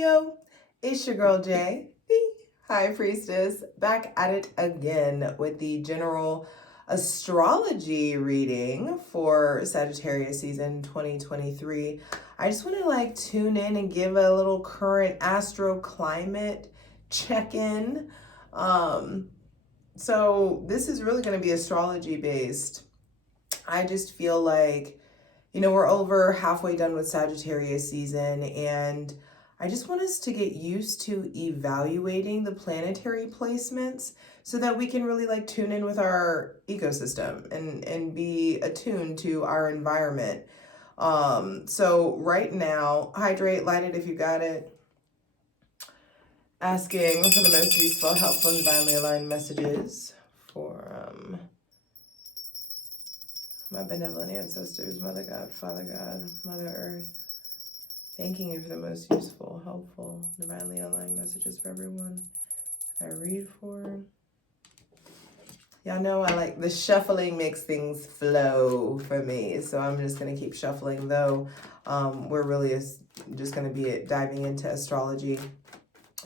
Yo, it's your girl Jay, the High Priestess, back at it again with the general astrology reading for Sagittarius season 2023. I just want to tune in and give a little current astro climate check-in. So this is really going to be astrology based. I just feel like, we're over halfway done with Sagittarius season, and I just want us to get used to evaluating the planetary placements so that we can really tune in with our ecosystem and be attuned to our environment. So right now, hydrate, light it if you got it. Asking for the most useful, helpful, and divinely aligned messages for my benevolent ancestors, Mother God, Father God, Mother Earth. Thanking you for the most useful, helpful, divinely aligned messages for everyone I read for. Y'all know I like the shuffling makes things flow for me, so I'm just going to keep shuffling, though. We're really just going to be diving into astrology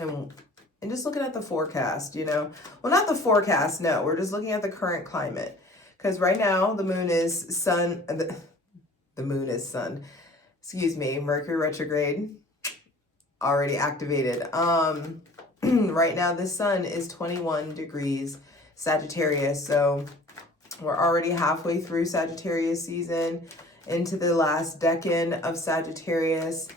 and just looking at the forecast, Well, not the forecast, no. We're just looking at the current climate. Because right now, the moon is sun. The moon is sun. Excuse me, Mercury retrograde already activated. Right now the sun is 21 degrees Sagittarius, so we're already halfway through Sagittarius season, into the last decan of Sagittarius,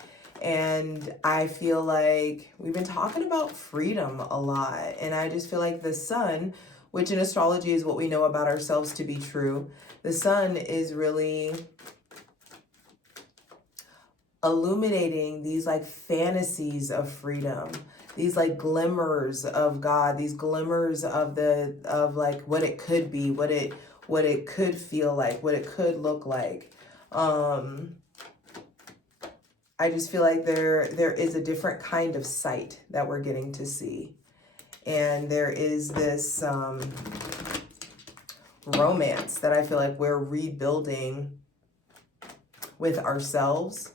and I feel like we've been talking about freedom a lot, and I just feel like the sun, which in astrology is what we know about ourselves to be true, the sun is really illuminating these fantasies of freedom, these glimmers of God, these glimmers of what it could be, what it could feel like, what it could look like. I just feel like there is a different kind of sight that we're getting to see, and there is this romance that I feel like we're rebuilding with ourselves,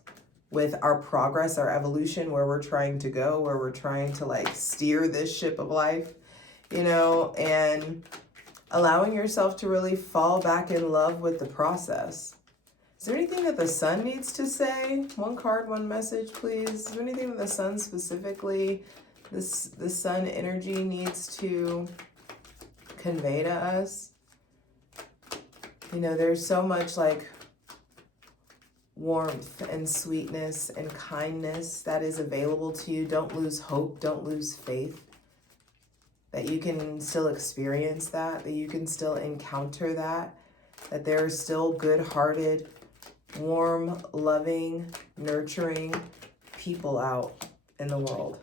with our progress, our evolution, where we're trying to go, where we're trying to steer this ship of life, and allowing yourself to really fall back in love with the process. Is there anything that the sun needs to say? One card, one message, please. Is there anything that the sun specifically, the sun energy needs to convey to us? There's so much warmth and sweetness and kindness that is available to you. Don't lose hope. Don't lose faith that you can still experience that you can still encounter that there are still good-hearted, warm, loving, nurturing people out in the world.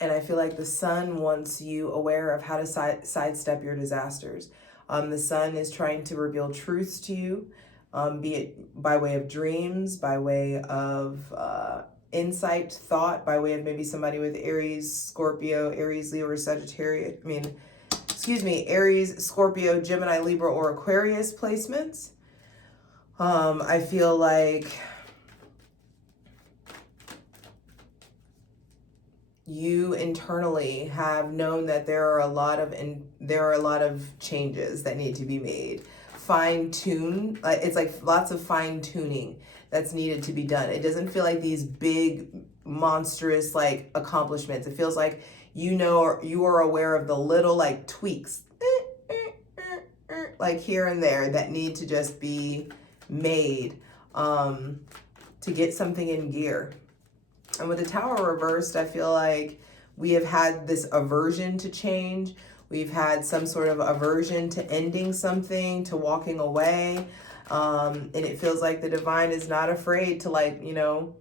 And I feel like the sun wants you aware of how to sidestep your disasters. The sun is trying to reveal truths to you, be it by way of dreams, by way of insight, thought, by way of maybe somebody with Aries, Scorpio, Aries, Leo, or Sagittarius. Aries, Scorpio, Gemini, Libra, or Aquarius placements. I feel like you internally have known that there are a lot of changes that need to be made. Fine-tune, it's lots of fine-tuning that's needed to be done. It doesn't feel like these big, monstrous accomplishments. It feels like you are aware of the little tweaks here and there that need to just be made to get something in gear. And with the Tower reversed, I feel like we have had this aversion to change. We've had some sort of aversion to ending something, to walking away. And it feels like the divine is not afraid to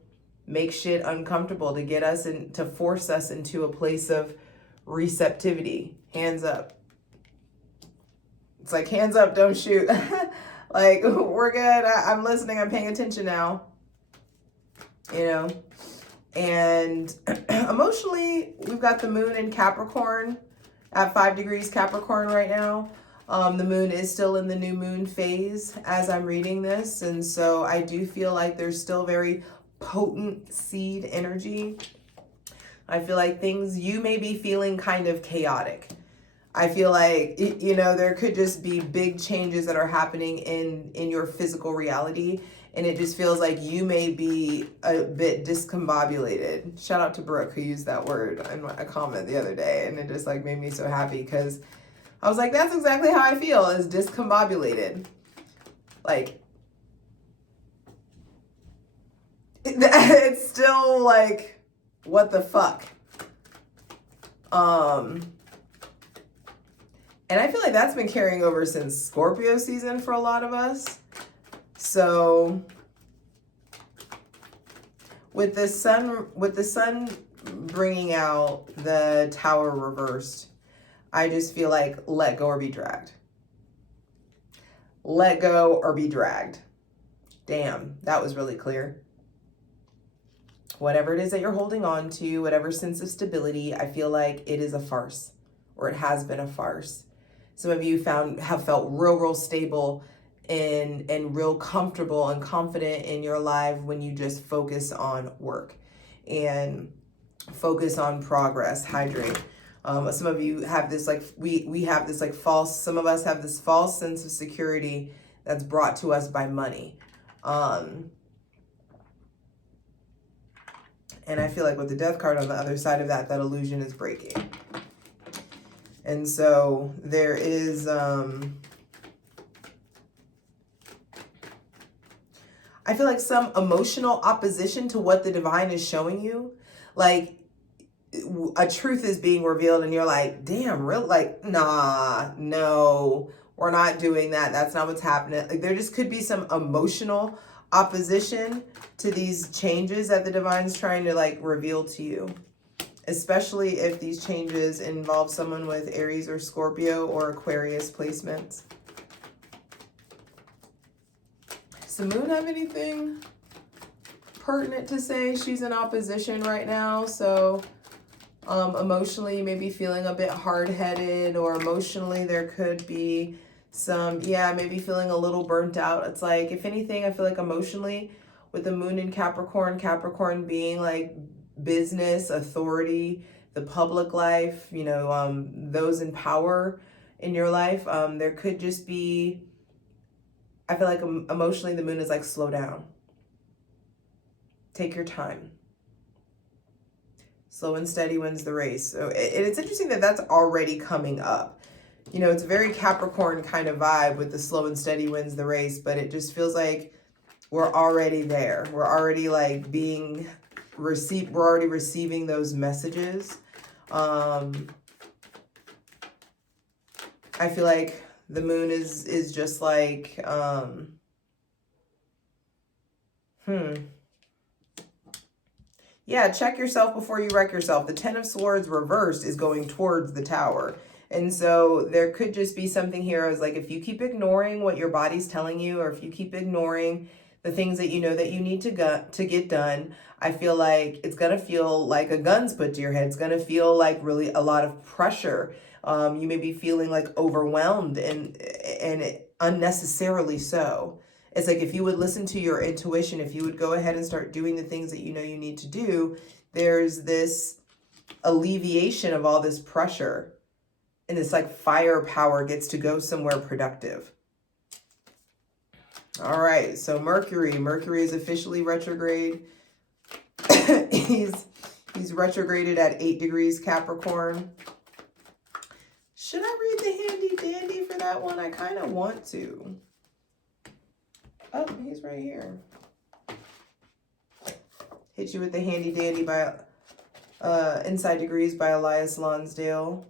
make shit uncomfortable, to get us and to force us into a place of receptivity. Hands up. It's hands up, don't shoot. We're good. I'm listening. I'm paying attention now. And emotionally, we've got the moon in Capricorn at 5 degrees Capricorn right now. The moon is still in the new moon phase as I'm reading this. And so I do feel like there's still very potent seed energy. I feel like you may be feeling kind of chaotic. I feel like, you know, there could just be big changes that are happening in your physical reality. And it just feels like you may be a bit discombobulated. Shout out to Brooke, who used that word in a comment the other day. And it just like made me so happy because I was like, that's exactly how I feel, is discombobulated. Like, it's still like, what the fuck? And I feel like that's been carrying over since Scorpio season for a lot of us. So with the sun bringing out the Tower reversed, I just feel like let go or be dragged. Let go or be dragged. Damn, that was really clear. Whatever it is that you're holding on to, whatever sense of stability, I feel like it is a farce, or it has been a farce. Some of you have felt real stable and real comfortable and confident in your life when you just focus on work and focus on progress. Hydrate. Some of you have this like we have this like false. Some of us have this false sense of security that's brought to us by money. And I feel like with the Death card on the other side of that illusion is breaking. And so there is, I feel like some emotional opposition to what the divine is showing you. Like a truth is being revealed and you're like, damn, real? Like, nah, no, we're not doing that. That's not what's happening. Like there just could be some emotional opposition to these changes that the divine's trying to like reveal to you. Especially if these changes involve someone with Aries or Scorpio or Aquarius placements. Does the moon have anything pertinent to say? She's in opposition right now, so emotionally maybe feeling a bit hard-headed, or emotionally there could be some, maybe feeling a little burnt out. It's like, if anything, I feel like emotionally with the moon in Capricorn being like business, authority, the public life, you know, those in power in your life, there could just be, I feel like emotionally the moon is like, slow down. Take your time. Slow and steady wins the race. So it's interesting that that's already coming up. You know, it's a very Capricorn kind of vibe with the slow and steady wins the race, but it just feels like we're already there. We're already like we're already receiving those messages. I feel like the moon is just like, check yourself before you wreck yourself. The 10 of Swords reversed is going towards the Tower. And so there could just be something here as like, if you keep ignoring what your body's telling you, or if you keep ignoring the things that you know that you need to get done, I feel like it's going to feel like a gun's put to your head. It's going to feel like really a lot of pressure. You may be feeling like overwhelmed and unnecessarily so. It's like, if you would listen to your intuition, if you would go ahead and start doing the things that you know you need to do, there's this alleviation of all this pressure. And it's like firepower gets to go somewhere productive. All right, so Mercury is officially retrograde. He's retrograded at 8 degrees Capricorn. Should I read the handy dandy for that one? I kind of want to. Oh, he's right here. Hit you with the handy dandy by Inside Degrees by Elias Lonsdale.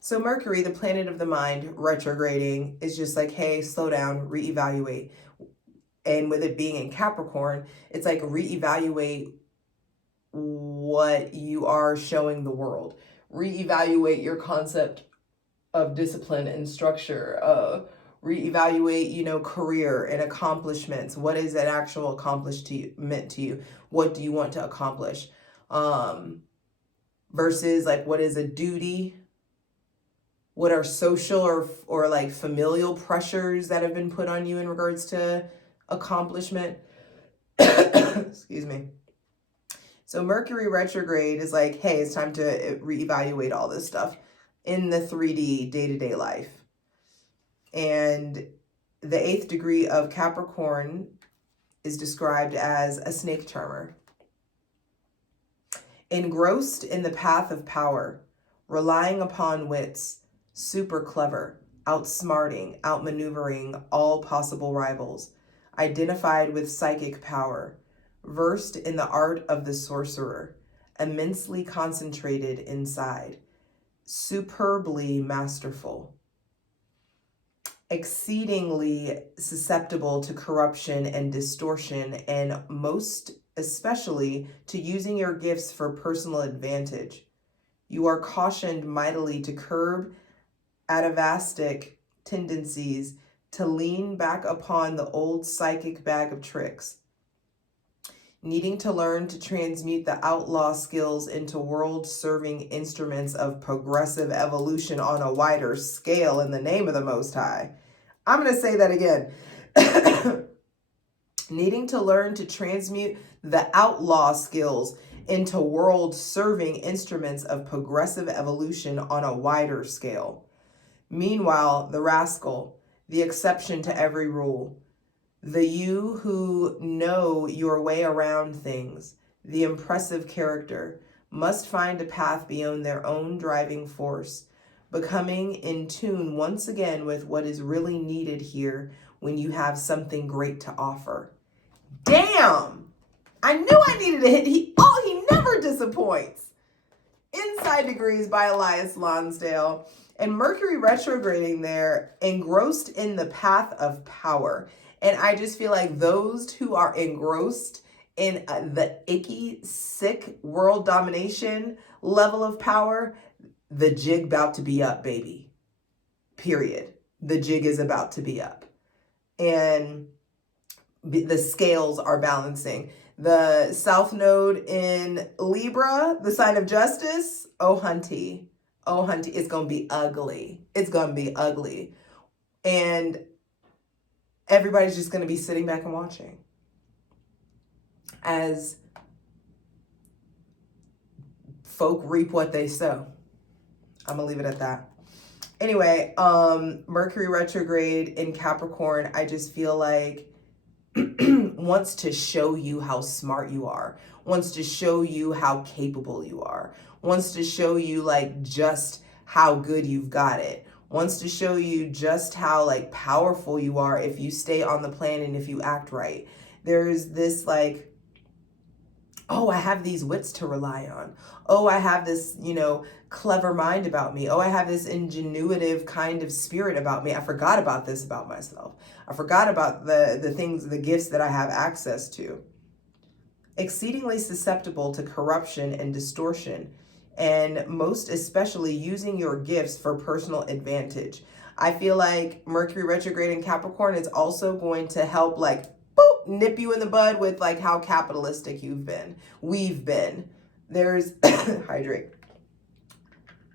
So Mercury, the planet of the mind, retrograding, is just like, hey, slow down, reevaluate. And with it being in Capricorn, it's like reevaluate what you are showing the world. Reevaluate your concept of discipline and structure. Reevaluate, you know, career and accomplishments. What is an actual accomplishment to you? What do you want to accomplish? Versus like, what is a duty? what are social or like familial pressures that have been put on you in regards to accomplishment. Excuse me. So Mercury retrograde is like, hey, it's time to reevaluate all this stuff in the 3D day-to-day life. And the 8th degree of Capricorn is described as a snake charmer. Engrossed in the path of power, relying upon wits, super clever, outsmarting, outmaneuvering all possible rivals, identified with psychic power, versed in the art of the sorcerer, immensely concentrated inside, superbly masterful, exceedingly susceptible to corruption and distortion, and most especially to using your gifts for personal advantage. You are cautioned mightily to curb atavistic tendencies, to lean back upon the old psychic bag of tricks, needing to learn to transmute the outlaw skills into world-serving instruments of progressive evolution on a wider scale in the name of the Most High. I'm going to say that again. Needing to learn to transmute the outlaw skills into world-serving instruments of progressive evolution on a wider scale. Meanwhile, the rascal, the exception to every rule, the you who know your way around things, the impressive character, must find a path beyond their own driving force, becoming in tune once again with what is really needed here when you have something great to offer. Damn! I knew I needed a hit. He never disappoints. Inside Degrees by Elias Lonsdale. And Mercury retrograding there, engrossed in the path of power. And I just feel like those who are engrossed in the icky, sick world domination level of power, the jig about to be up, baby. Period. The jig is about to be up. And the scales are balancing. The South Node in Libra, the sign of justice, oh hunty, it's going to be ugly. It's going to be ugly. And everybody's just going to be sitting back and watching as folk reap what they sow. I'm going to leave it at that. Anyway, Mercury retrograde in Capricorn, I just feel like wants to show you how smart you are, wants to show you how capable you are, wants to show you like just how good you've got it, wants to show you just how like powerful you are if you stay on the plan and if you act right. There's this like, oh, I have these wits to rely on. Oh, I have this, clever mind about me. Oh, I have this ingenuitive kind of spirit about me. I forgot about this about myself. I forgot about the things, the gifts that I have access to. Exceedingly susceptible to corruption and distortion, and most especially using your gifts for personal advantage. I feel like Mercury retrograde in Capricorn is also going to help like nip you in the bud with like how capitalistic we've been. There's hydrate.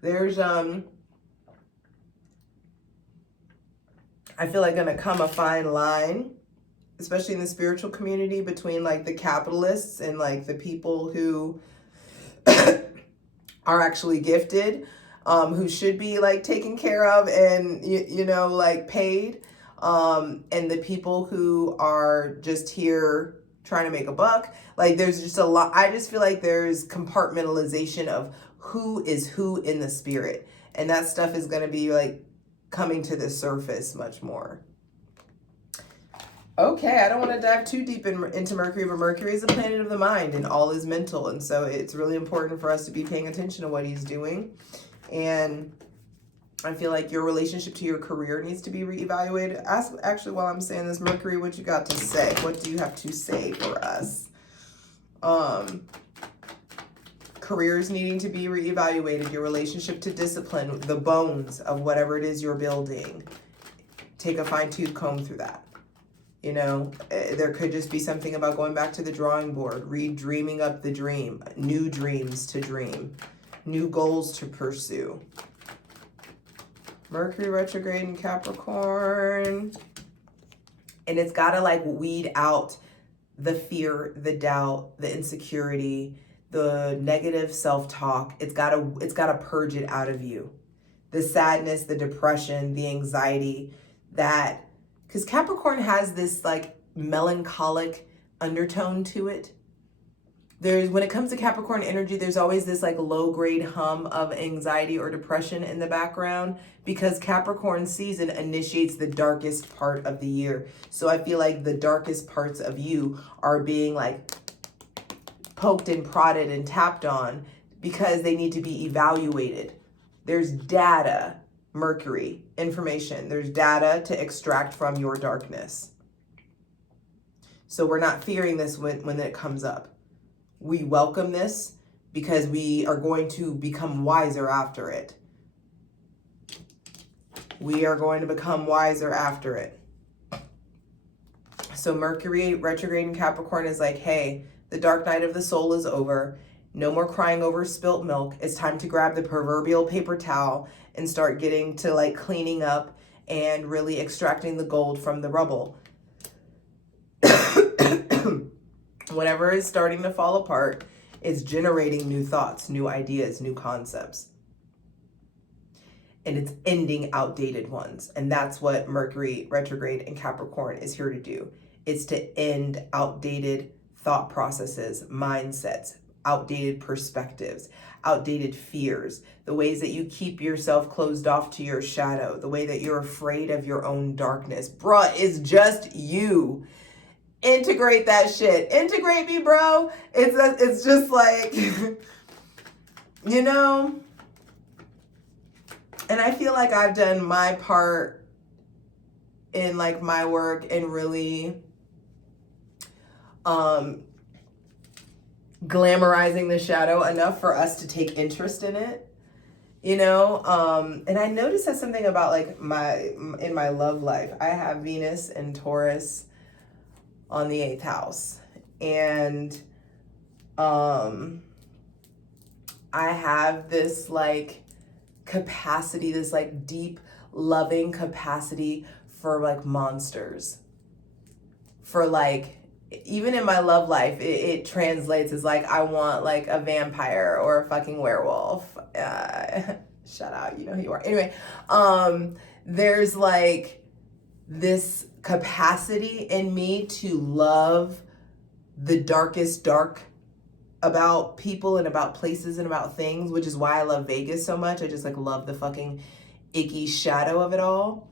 There's I feel like gonna come a fine line, especially in the spiritual community, between like the capitalists and like the people who are actually gifted, who should be like taken care of and like paid. And the people who are just here trying to make a buck. Like there's just a lot. I just feel like there's compartmentalization of who is who in the spirit. And that stuff is going to be like coming to the surface much more. Okay, I don't want to dive too deep into Mercury, but Mercury is a planet of the mind and all is mental. And so it's really important for us to be paying attention to what he's doing. And I feel like your relationship to your career needs to be reevaluated. Actually, while I'm saying this, Mercury, what you got to say? What do you have to say for us? Careers needing to be reevaluated. Your relationship to discipline, the bones of whatever it is you're building. Take a fine-tooth comb through that. There could just be something about going back to the drawing board, re-dreaming up the dream, new dreams to dream, new goals to pursue. Mercury retrograde in Capricorn. And it's got to like weed out the fear, the doubt, the insecurity, the negative self-talk. It's got to purge it out of you. The sadness, the depression, the anxiety, that, because Capricorn has this like melancholic undertone to it. When it comes to Capricorn energy, there's always this like low grade hum of anxiety or depression in the background, because Capricorn season initiates the darkest part of the year. So I feel like the darkest parts of you are being like poked and prodded and tapped on because they need to be evaluated. There's data, Mercury, information. There's data to extract from your darkness. So we're not fearing this when it comes up. We welcome this because we are going to become wiser after it. We are going to become wiser after it. So Mercury retrograde in Capricorn is like, hey, the dark night of the soul is over. No more crying over spilt milk. It's time to grab the proverbial paper towel and start getting to like cleaning up and really extracting the gold from the rubble. Whatever is starting to fall apart is generating new thoughts, new ideas, new concepts. And it's ending outdated ones. And that's what Mercury retrograde in Capricorn is here to do. It's to end outdated thought processes, mindsets, outdated perspectives, outdated fears, the ways that you keep yourself closed off to your shadow, the way that you're afraid of your own darkness. Bruh, it's just you. Integrate that shit. Integrate me, bro. It's just like, you know, and I feel like I've done my part in like my work and really glamorizing the shadow enough for us to take interest in it, you know. And I noticed that something about like in my love life, I have Venus and Taurus on the 8th house, and I have this like capacity, this like deep loving capacity for like monsters, for like, even in my love life, it translates as like, I want like a vampire or a fucking werewolf. Shout out, you know who you are. Anyway, there's like this capacity in me to love the darkest dark about people and about places and about things, which is why I love Vegas so much. I just like love the fucking icky shadow of it all.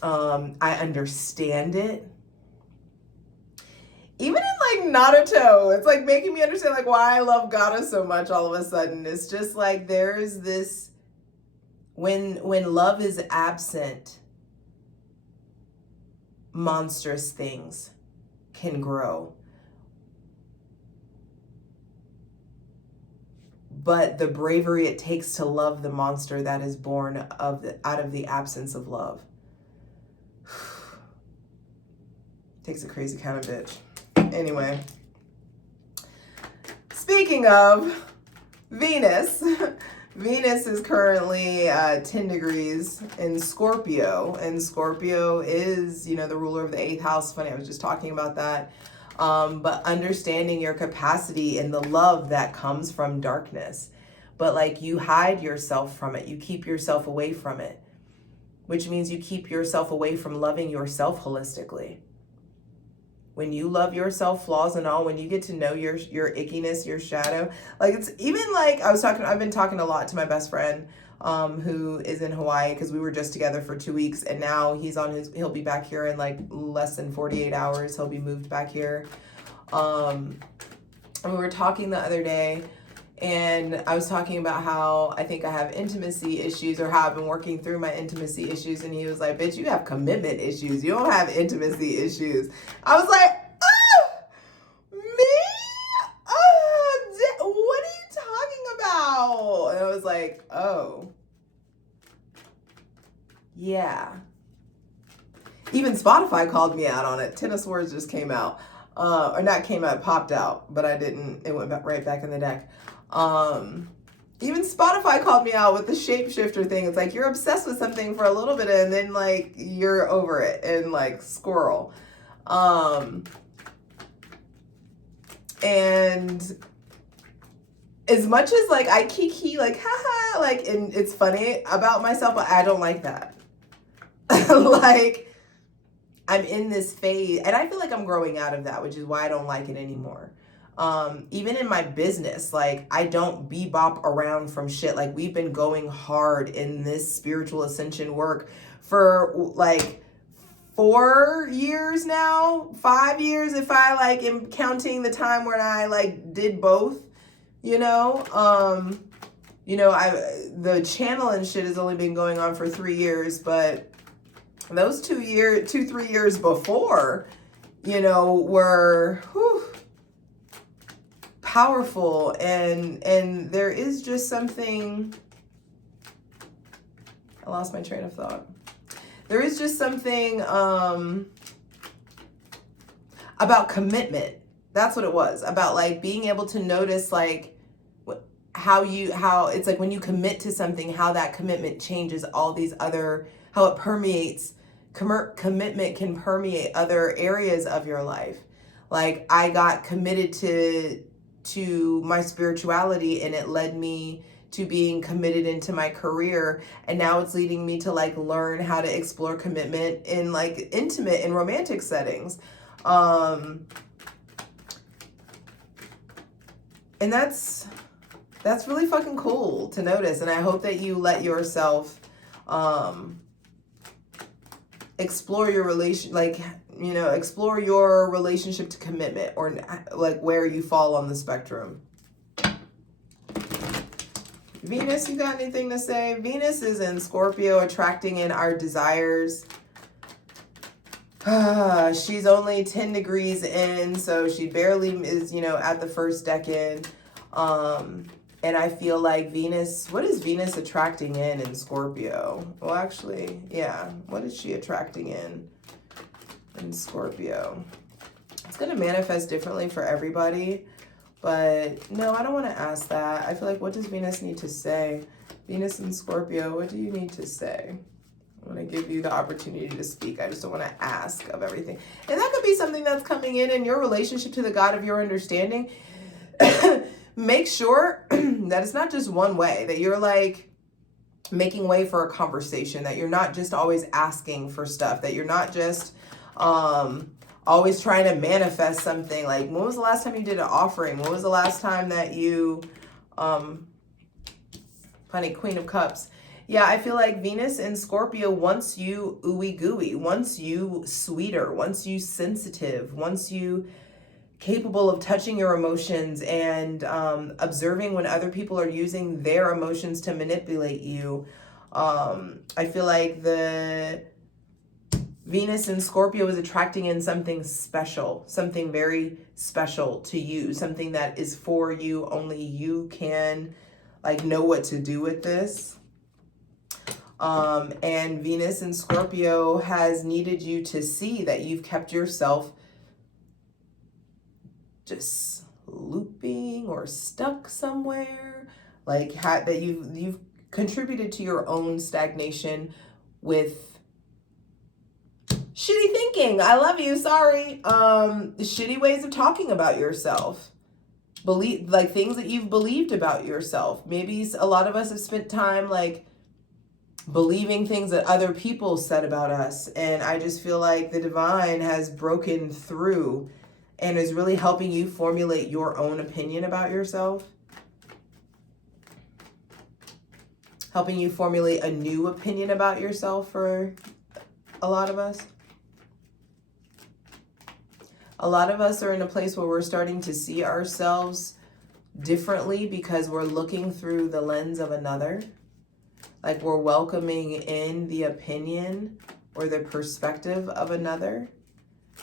I understand it. Even in like Naruto, it's like making me understand like why I love Gaara so much all of a sudden. It's just like there's this, when love is absent, monstrous things can grow. But the bravery it takes to love the monster that is born out of the absence of love takes a crazy kind of bitch. Anyway, speaking of Venus, Venus is currently 10 degrees in Scorpio, and Scorpio is, you know, the ruler of the 8th house. Funny, I was just talking about that. But understanding your capacity and the love that comes from darkness. But like, you hide yourself from it. You keep yourself away from it, which means you keep yourself away from loving yourself holistically. When you love yourself, flaws and all, when you get to know your ickiness, your shadow, like it's even like, I've been talking a lot to my best friend, who is in Hawaii, because we were just together for 2 weeks, and now he'll be back here in like less than 48 hours. He'll be moved back here. And we were talking the other day, and I was talking about how I think I have intimacy issues, or how I've been working through my intimacy issues. And he was like, bitch, you have commitment issues. You don't have intimacy issues. I was like, me? What are you talking about? And I was like, oh, yeah. Even Spotify called me out on it. Tennis Words just came out. Or not came out, popped out, but I didn't, it went right back in the deck. Even Spotify called me out with the shapeshifter thing. It's like you're obsessed with something for a little bit and then like you're over it and like squirrel. And as much as like I kiki like haha like, and it's funny about myself, but I don't like that. Like I'm in this phase and I feel like I'm growing out of that, which is why I don't like it anymore. Even in my business, like I don't bebop around from shit. Like we've been going hard in this spiritual ascension work for like 4 years now, 5 years if I like am counting the time when I like did both, you know. The channel and shit has only been going on for 3 years, but those 3 years before, you know, were powerful. And there is just something, I lost my train of thought. There is just something about commitment. That's what it was, about like being able to notice like how it's like when you commit to something, how that commitment changes all these other, how it permeates, commitment can permeate other areas of your life. Like I got committed to my spirituality and it led me to being committed into my career, and now it's leading me to like learn how to explore commitment in like intimate and romantic settings. And that's really fucking cool to notice, and I hope that you let yourself explore your explore your relationship to commitment, or like where you fall on the spectrum. Venus, you got anything to say? Venus is in Scorpio, attracting in our desires. She's only 10 degrees in, so she barely is, at the first decade. And I feel like Venus, what is Venus attracting in Scorpio? Well, actually, yeah. What is she attracting in Scorpio? It's going to manifest differently for everybody. But no, I don't want to ask that. I feel like, what does Venus need to say? Venus in Scorpio, what do you need to say? I want to give you the opportunity to speak. I just don't want to ask of everything. And that could be something that's coming in your relationship to the God of your understanding. Make sure that it's not just one way, that you're like making way for a conversation, that you're not just always asking for stuff, that you're not just always trying to manifest something. Like, when was the last time you did an offering? When was the last time that you, honey, Queen of Cups. Yeah, I feel like Venus in Scorpio wants you ooey gooey, wants you sweeter, wants you sensitive, wants you capable of touching your emotions and observing when other people are using their emotions to manipulate you. I feel like the Venus in Scorpio is attracting in something special, something very special to you, something that is for you. Only you can like know what to do with this. And Venus in Scorpio has needed you to see that you've kept yourself just looping or stuck somewhere, like that you've contributed to your own stagnation with shitty thinking. I love you, sorry. Shitty ways of talking about yourself. Like things that you've believed about yourself. Maybe a lot of us have spent time like believing things that other people said about us. And I just feel like the divine has broken through and is really helping you formulate your own opinion about yourself. Helping you formulate a new opinion about yourself for a lot of us. A lot of us are in a place where we're starting to see ourselves differently because we're looking through the lens of another. Like we're welcoming in the opinion or the perspective of another.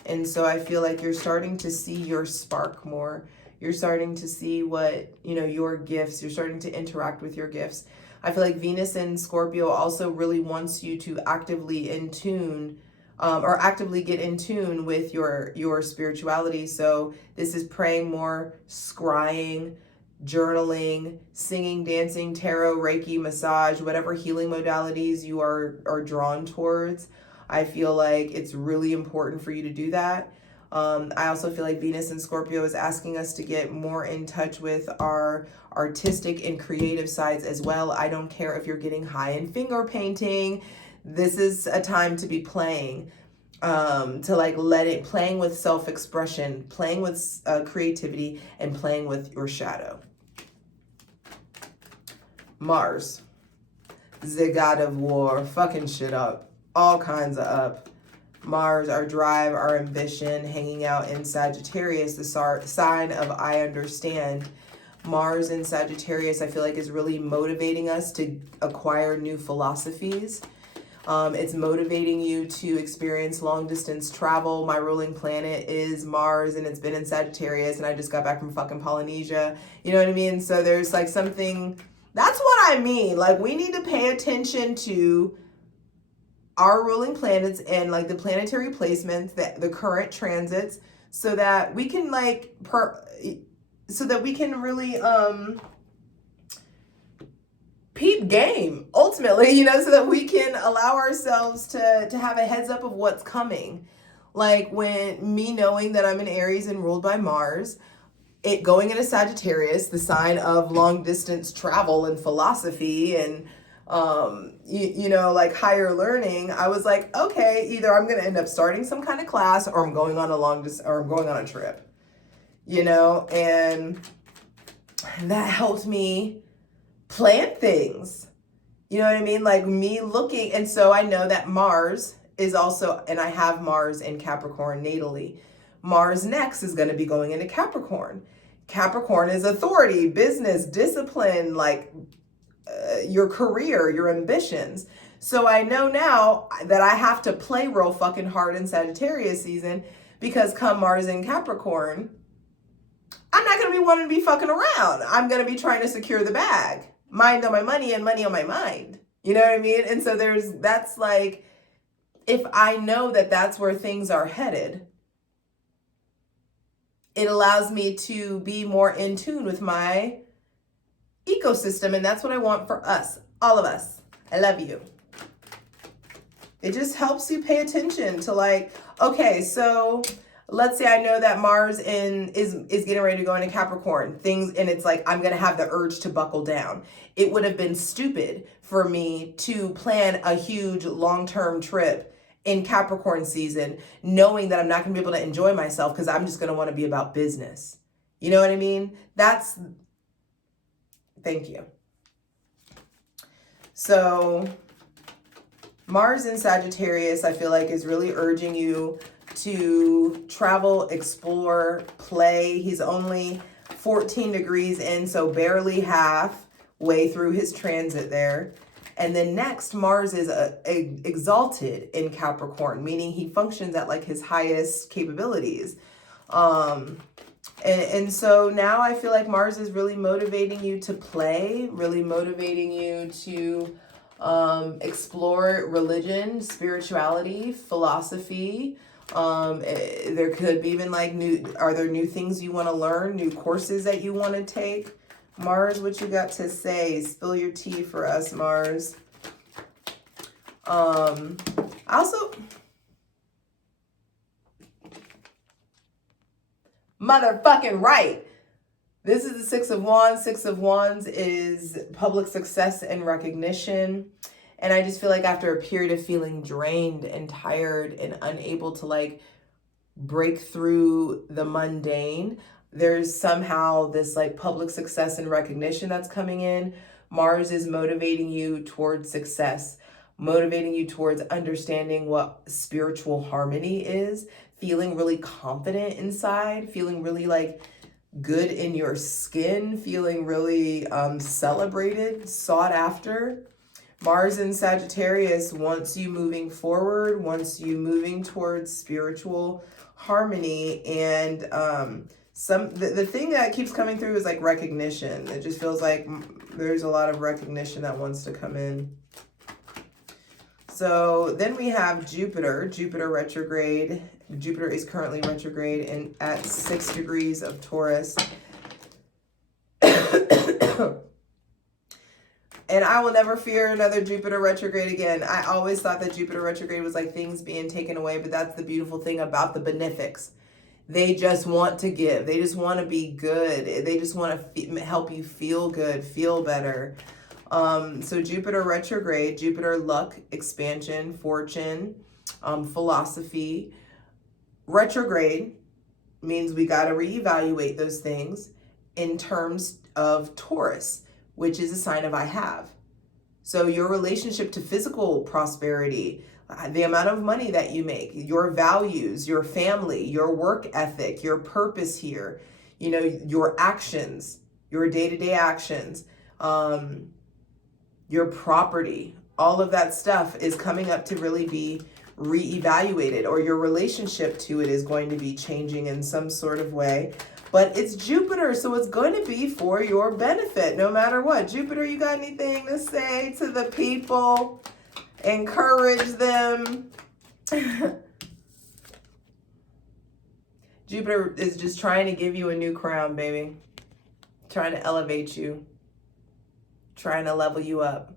And so I feel like you're starting to see your spark more. You're starting to see what, your gifts, you're starting to interact with your gifts. I feel like Venus in Scorpio also really wants you to actively get in tune with your spirituality. So this is praying more, scrying, journaling, singing, dancing, tarot, Reiki, massage, whatever healing modalities you are drawn towards. I feel like it's really important for you to do that. I also feel like Venus in Scorpio is asking us to get more in touch with our artistic and creative sides as well. I don't care if you're getting high in finger painting. This is a time to be playing, to like playing with self-expression, playing with creativity, and playing with your shadow. Mars, the god of war, fucking shit up, all kinds of up. Mars, our drive, our ambition, hanging out in Sagittarius, the sign of I understand. Mars in Sagittarius, I feel like, is really motivating us to acquire new philosophies. It's motivating you to experience long distance travel. My ruling planet is Mars, and it's been in Sagittarius, and I just got back from fucking Polynesia. You know what I mean? So there's like something, that's what I mean. Like, we need to pay attention to our ruling planets and like the planetary placements, the current transits, so that we can like so that we can really peep game ultimately, you know, so that we can allow ourselves to have a heads up of what's coming. Like, when me knowing that I'm in Aries and ruled by Mars, it going into Sagittarius, the sign of long distance travel and philosophy and you know, like higher learning, I was like, okay, either I'm going to end up starting some kind of class, or I'm going on I'm going on a trip, you know, and that helped me plan things, you know what I mean? Like, me looking, and so I know that Mars is also, and I have Mars in Capricorn natally. Mars next is going to be going into Capricorn. Capricorn is authority, business, discipline, like your career, your ambitions. So I know now that I have to play real fucking hard in Sagittarius season, because come Mars in Capricorn, I'm not going to be wanting to be fucking around. I'm going to be trying to secure the bag, mind on my money and money on my mind. You know what I mean? And so that's like, if I know that that's where things are headed, it allows me to be more in tune with my ecosystem, and that's what I want for us, all of us. I love you. It just helps you pay attention to like, okay, so let's say I know that Mars is getting ready to go into Capricorn things, and it's like I'm gonna have the urge to buckle down. It would have been stupid for me to plan a huge long-term trip in Capricorn season, knowing that I'm not gonna be able to enjoy myself because I'm just gonna want to be about business. You know what I mean? Thank you. So Mars in Sagittarius, I feel like, is really urging you to travel, explore, play. He's only 14 degrees in, so barely halfway through his transit there. And then next, Mars is exalted in Capricorn, meaning he functions at like his highest capabilities. And so now I feel like Mars is really motivating you to play, really motivating you to explore religion, spirituality, philosophy. There could be even like are there new things you want to learn, new courses that you want to take? Mars, what you got to say? Spill your tea for us, Mars. Also, motherfucking right. This is the Six of Wands. Six of Wands is public success and recognition. And I just feel like after a period of feeling drained and tired and unable to like break through the mundane, there's somehow this like public success and recognition that's coming in. Mars is motivating you towards success, motivating you towards understanding what spiritual harmony is, feeling really confident inside, feeling really like good in your skin, feeling really celebrated, sought after. Mars in Sagittarius wants you moving forward, wants you moving towards spiritual harmony. And the thing that keeps coming through is like recognition. It just feels like there's a lot of recognition that wants to come in. So then we have Jupiter retrograde. Jupiter is currently retrograde and at 6 degrees of Taurus. And I will never fear another Jupiter retrograde again. I always thought that Jupiter retrograde was like things being taken away, but that's the beautiful thing about the benefics. They just want to give. They just want to be good. They just want to help you feel good, feel better. So Jupiter retrograde, Jupiter luck, expansion, fortune, philosophy. Retrograde means we got to reevaluate those things in terms of Taurus, which is a sign of I have. So your relationship to physical prosperity, the amount of money that you make, your values, your family, your work ethic, your purpose here, you know, your actions, your day-to-day actions, your property, all of that stuff is coming up to really be reevaluated, or your relationship to it is going to be changing in some sort of way. But it's Jupiter, so it's going to be for your benefit no matter what. Jupiter, you got anything to say to the people? Encourage them. Jupiter is just trying to give you a new crown, baby. Trying to elevate you. Trying to level you up.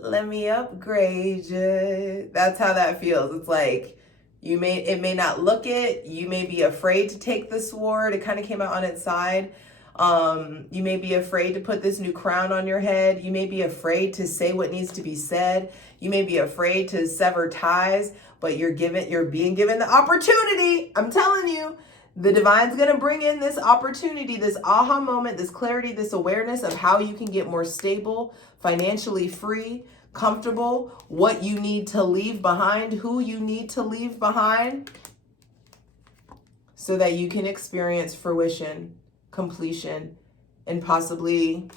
Let me upgrade you. That's how that feels. It's like it may not look it. You may be afraid to take the sword. It kind of came out on its side. You may be afraid to put this new crown on your head. You may be afraid to say what needs to be said. You may be afraid to sever ties, but you're being given the opportunity. I'm telling you, the divine's going to bring in this opportunity, this aha moment, this clarity, this awareness of how you can get more stable, financially free, comfortable, what you need to leave behind, who you need to leave behind, so that you can experience fruition, completion, and possibly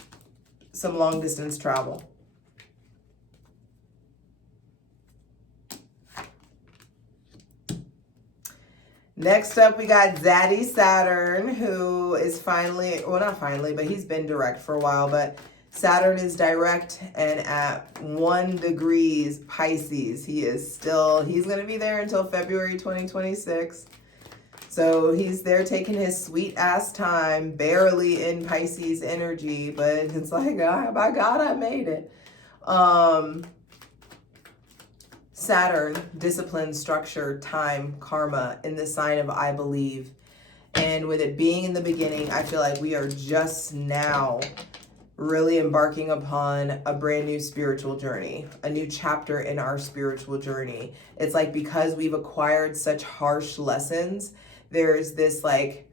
some long distance travel. Next up, we got Zaddy Saturn, who is finally, well, not finally, but he's been direct for a while, but Saturn is direct and at 1 degree Pisces. He's going to be there until February 2026. So he's there taking his sweet ass time, barely in Pisces energy, but it's like, oh, by God, I made it. Saturn, discipline, structure, time, karma in the sign of I believe. And with it being in the beginning, I feel like we are just now really embarking upon a brand new spiritual journey, a new chapter in our spiritual journey. It's like because we've acquired such harsh lessons, there's this like,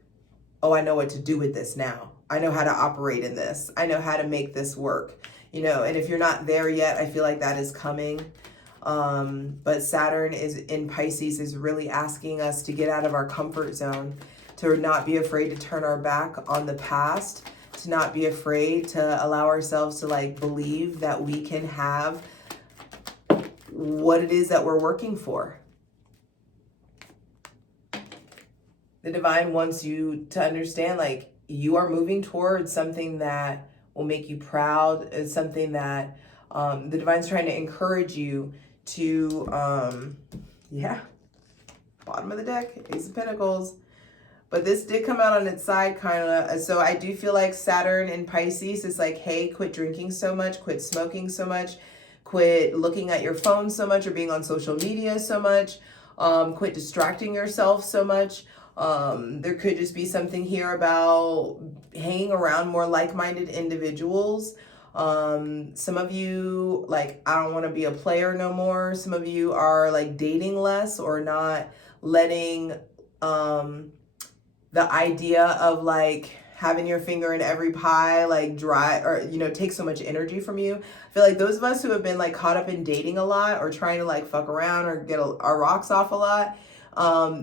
oh, I know what to do with this now. I know how to operate in this. I know how to make this work, you know, and if you're not there yet, I feel like that is coming. But Saturn is in Pisces is really asking us to get out of our comfort zone, to not be afraid to turn our back on the past, to not be afraid to allow ourselves to like believe that we can have what it is that we're working for. The divine wants you to understand like you are moving towards something that will make you proud. It's something that the divine's trying to encourage you to, bottom of the deck, Ace of Pentacles. But this did come out on its side kind of. So I do feel like Saturn in Pisces is like, hey, quit drinking so much, quit smoking so much, quit looking at your phone so much or being on social media so much, quit distracting yourself so much. There could just be something here about hanging around more like-minded individuals. Some of you, like, I don't want to be a player no more. Some of you are like dating less or not letting, the idea of like having your finger in every pie, like dry or, you know, take so much energy from you. I feel like those of us who have been like caught up in dating a lot or trying to like fuck around or get our rocks off a lot,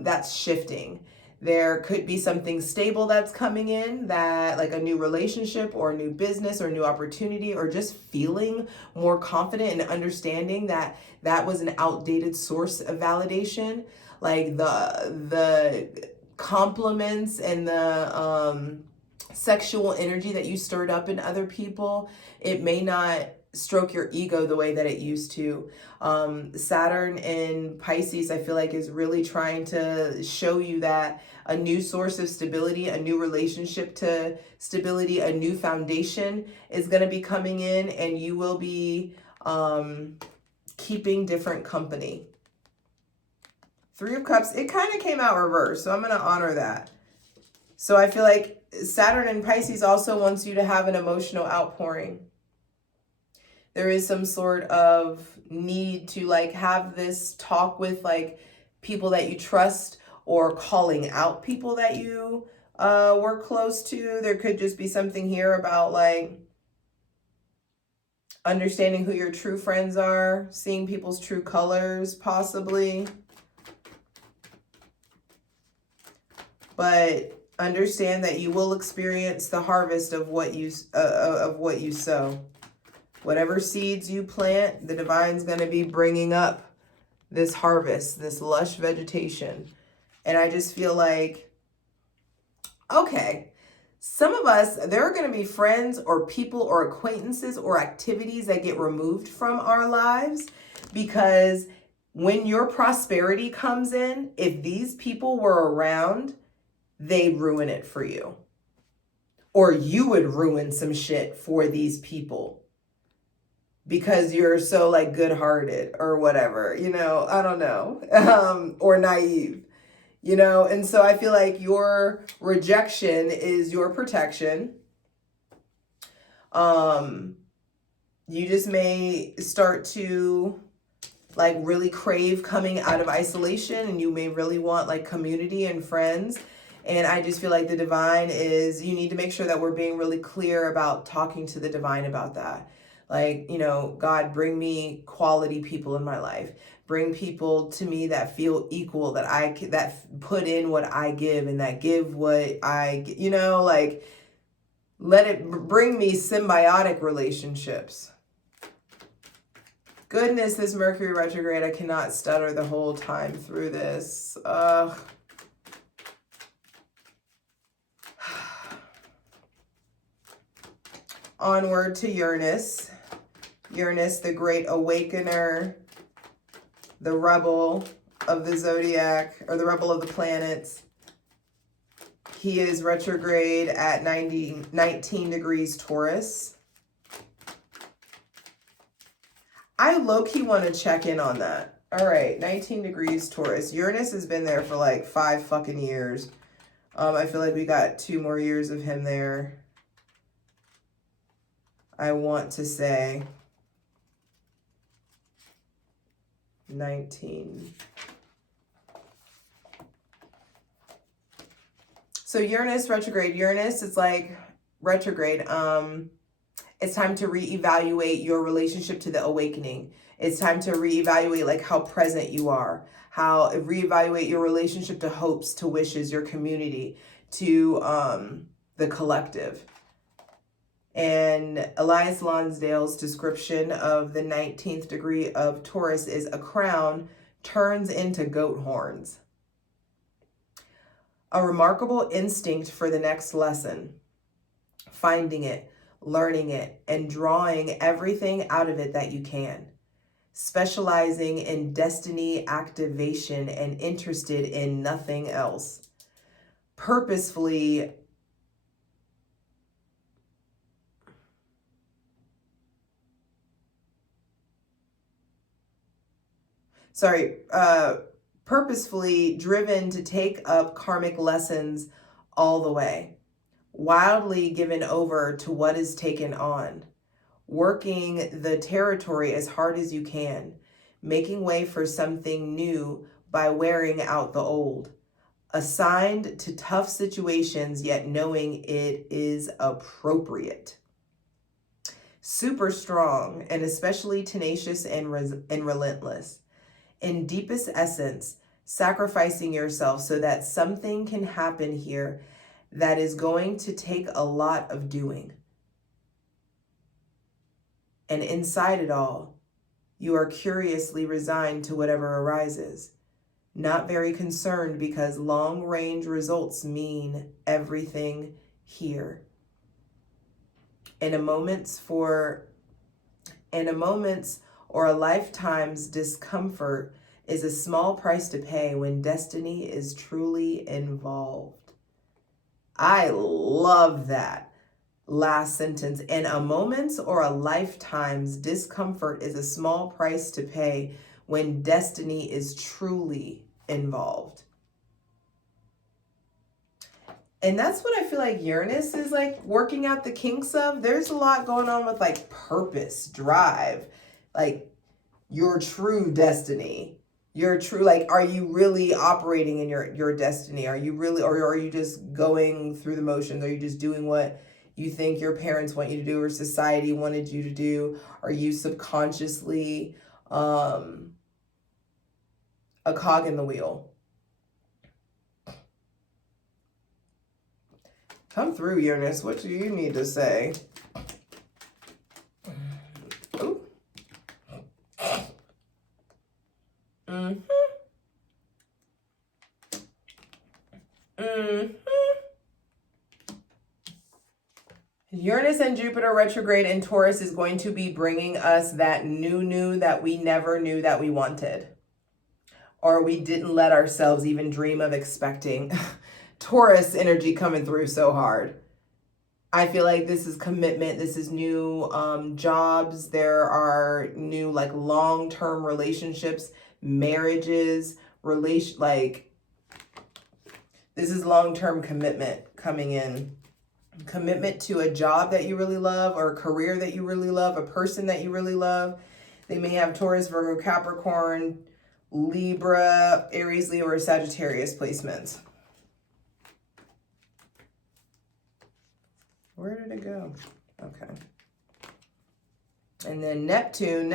that's shifting. There could be something stable that's coming in, that like a new relationship or a new business or a new opportunity, or just feeling more confident and understanding that that was an outdated source of validation. Like the compliments and the sexual energy that you stirred up in other people, it may not stroke your ego the way that it used to. Saturn in Pisces, I feel like, is really trying to show you that a new source of stability, a new relationship to stability, a new foundation is going to be coming in, and you will be keeping different company. Three of Cups, it kind of came out reversed, so I'm going to honor that. So I feel like Saturn in Pisces also wants you to have an emotional outpouring. There is some sort of need to like have this talk with like people that you trust, or calling out people that you were close to. There could just be something here about like understanding who your true friends are, seeing people's true colors possibly. But understand that you will experience the harvest of what you sow. Whatever seeds you plant, the divine's going to be bringing up this harvest, this lush vegetation. And I just feel like, okay, some of us, there are going to be friends or people or acquaintances or activities that get removed from our lives, because when your prosperity comes in, if these people were around, they'd ruin it for you. Or you would ruin some shit for these people because you're so like good-hearted or whatever, you know, I don't know, or naive, you know. And so I feel like your rejection is your protection. You just may start to like really crave coming out of isolation, and you may really want like community and friends. And I just feel like the divine is, you need to make sure that we're being really clear about talking to the divine about that. Like, you know, God, bring me quality people in my life. Bring people to me that feel equal, that put in what I give and that give what I, you know, like, let it bring me symbiotic relationships. Goodness, this Mercury retrograde, I cannot stutter the whole time through this. Onward to Uranus. Uranus, the great awakener, the rebel of the zodiac, or the rebel of the planets. He is retrograde at 19 degrees Taurus. I low-key want to check in on that. All right, 19 degrees Taurus. Uranus has been there for like 5 fucking years. I feel like we got 2 more years of him there. I want to say 19. So Uranus retrograde. Uranus is like retrograde. It's time to reevaluate your relationship to the awakening. It's time to reevaluate like how present you are. How reevaluate your relationship to hopes, to wishes, your community, to the collective. And Elias Lonsdale's description of the 19th degree of Taurus is a crown turns into goat horns. A remarkable instinct for the next lesson. Finding it, learning it, and drawing everything out of it that you can. Specializing in destiny activation and interested in nothing else. Purposefully purposefully driven to take up karmic lessons all the way, wildly given over to what is taken on, working the territory as hard as you can, making way for something new by wearing out the old, assigned to tough situations yet knowing it is appropriate. Super strong and especially tenacious and relentless. In deepest essence, sacrificing yourself so that something can happen here that is going to take a lot of doing. And inside it all, you are curiously resigned to whatever arises, not very concerned because long-range results mean everything here. In a moment for and a moment's or a lifetime's discomfort is a small price to pay when destiny is truly involved. I love that last sentence. And a moment's or a lifetime's discomfort is a small price to pay when destiny is truly involved. And that's what I feel like Uranus is like working out the kinks of. There's a lot going on with like purpose, drive, like your true destiny. Your true, like, are you really operating in your destiny? Are you really, or are you just going through the motions? Are you just doing what you think your parents want you to do or society wanted you to do? Are you subconsciously a cog in the wheel? Come through, Uranus. What do you need to say? Ooh. Mm-hmm. Mm-hmm. Uranus and Jupiter retrograde in Taurus is going to be bringing us that new that we never knew that we wanted. Or we didn't let ourselves even dream of expecting. Taurus energy coming through so hard. I feel like this is commitment. This is new jobs. There are new like long-term relationships, marriages, like this is long-term commitment coming in. Commitment to a job that you really love or a career that you really love, a person that you really love. They may have Taurus, Virgo, Capricorn, Libra, Aries, Leo, or Sagittarius placements. Where did it go? Okay. And then Neptune,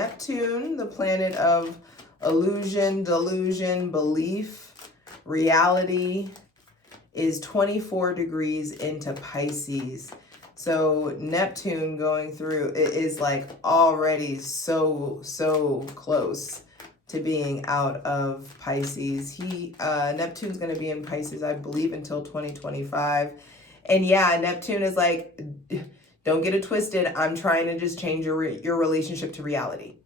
the planet of illusion, delusion, belief, reality, is 24 degrees into Pisces. So Neptune going through, it is like already so close to being out of Pisces. Neptune's going to be in Pisces, I believe, until 2025. And yeah, Neptune is like, don't get it twisted. I'm trying to just change your relationship to reality.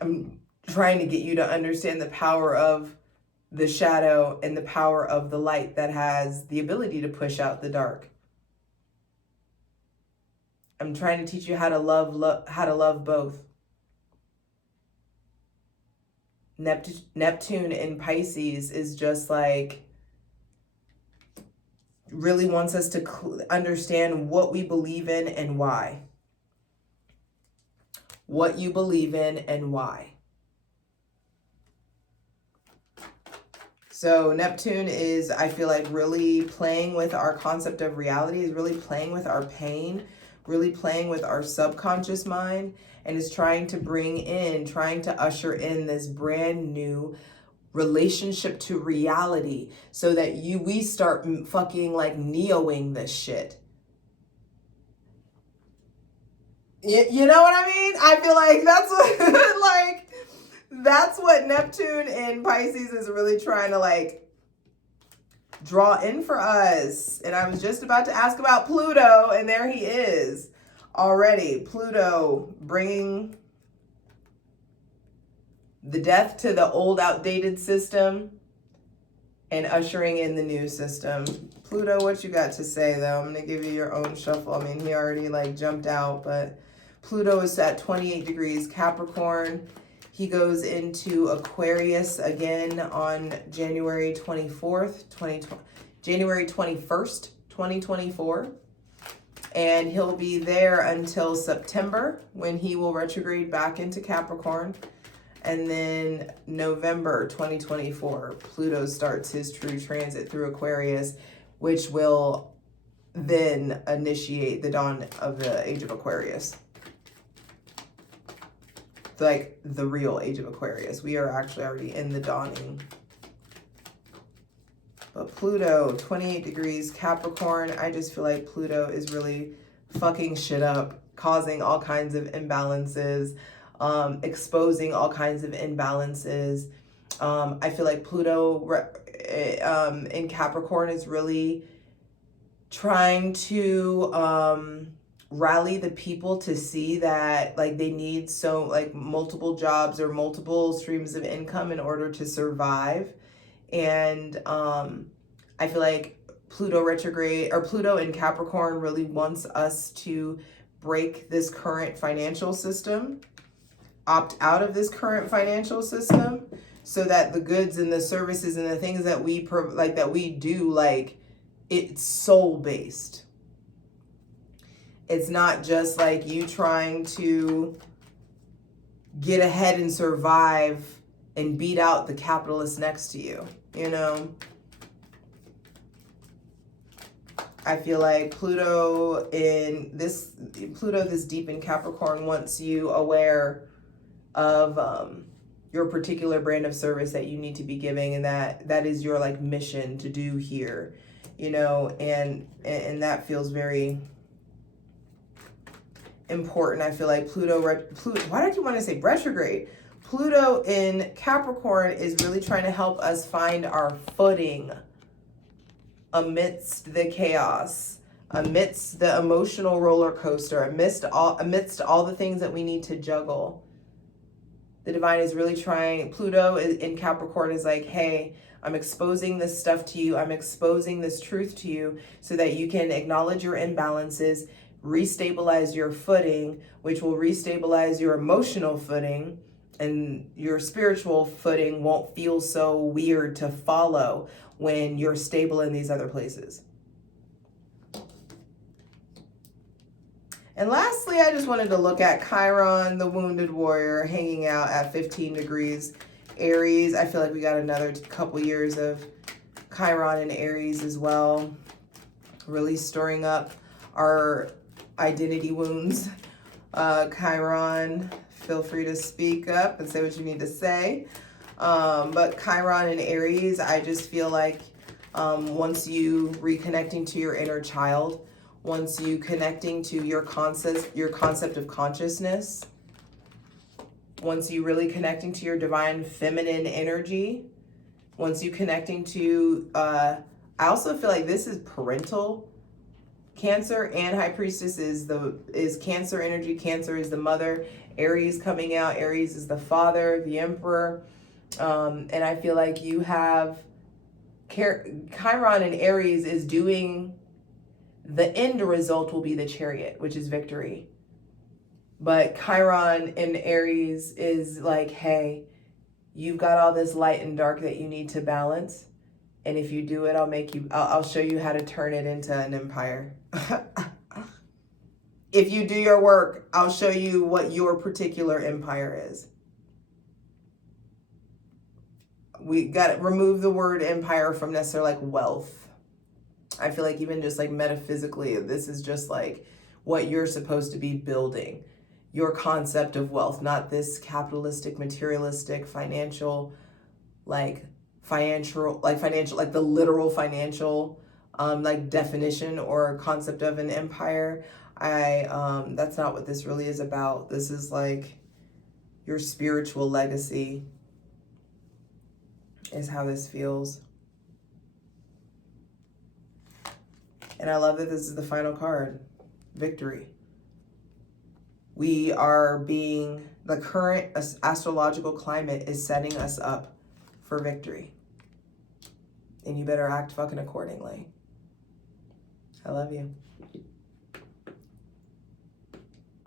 I'm trying to get you to understand the power of the shadow and the power of the light that has the ability to push out the dark. I'm trying to teach you how to love both. Neptune in Pisces is just like, really wants us to understand what we believe in and why. What you believe in and why. So Neptune is, I feel like, really playing with our concept of reality, is really playing with our pain, really playing with our subconscious mind, and is trying to usher in this brand new relationship to reality so that we start fucking like neoing this shit. You know what I mean? I feel like that's what like that's what Neptune in Pisces is really trying to like draw in for us. And I was just about to ask about Pluto, and there he is already. Pluto bringing the death to the old outdated system and ushering in the new system. Pluto, what you got to say though? I'm going to give you your own shuffle. I mean, he already like jumped out, but Pluto is at 28 degrees Capricorn. He goes into Aquarius again on January 21st, 2024. And he'll be there until September when he will retrograde back into Capricorn. And then November 2024, Pluto starts his true transit through Aquarius, which will then initiate the dawn of the age of Aquarius. Like the real age of Aquarius. We are actually already in the dawning. But Pluto, 28 degrees Capricorn, I just feel like Pluto is really fucking shit up, causing all kinds of imbalances, exposing all kinds of imbalances. I feel like Pluto in Capricorn is really trying to rally the people to see that like they need so like multiple jobs or multiple streams of income in order to survive. And I feel like Pluto retrograde or Pluto in Capricorn really wants us to break this current financial system, opt out of this current financial system, so that the goods and the services and the things that we do, like, it's soul based. It's not just like you trying to get ahead and survive and beat out the capitalist next to you, you know? I feel like Pluto this deep in Capricorn wants you aware of your particular brand of service that you need to be giving, and that is your like mission to do here, you know, and that feels very important. I feel like Pluto, why did you want to say retrograde? Pluto in Capricorn is really trying to help us find our footing amidst the chaos, amidst the emotional roller coaster, amidst all the things that we need to juggle. The divine is really trying. Pluto in Capricorn is like, hey, I'm exposing this stuff to you. I'm exposing this truth to you so that you can acknowledge your imbalances, restabilize your footing, which will restabilize your emotional footing, and your spiritual footing won't feel so weird to follow when you're stable in these other places. And lastly, I just wanted to look at Chiron, the wounded warrior, hanging out at 15 degrees Aries. I feel like we got another couple years of Chiron and Aries as well, really stirring up our identity wounds. Chiron, feel free to speak up and say what you need to say. But Chiron and Aries, I just feel like once you reconnecting to your inner child, once you connecting to your concept of consciousness, once you really connecting to your divine feminine energy, once you connecting to, I also feel like this is parental. Cancer and High Priestess is Cancer energy. Cancer is the mother. Aries coming out. Aries is the father, the emperor. And I feel like you have Chiron and Aries is doing, the end result will be the Chariot, which is victory. But Chiron and Aries is like, hey, you've got all this light and dark that you need to balance. And if you do it, I'll show you how to turn it into an empire. If you do your work, I'll show you what your particular empire is. We got to remove the word empire from necessarily like wealth. I feel like even just like metaphysically, this is just like what you're supposed to be building. Your concept of wealth, not this capitalistic, materialistic, financial, like the literal financial like definition or concept of an empire. That's not what this really is about. This is like your spiritual legacy is how this feels. And I love that this is the final card, victory. We are being, the current astrological climate is setting us up for victory. And you better act fucking accordingly. I love you.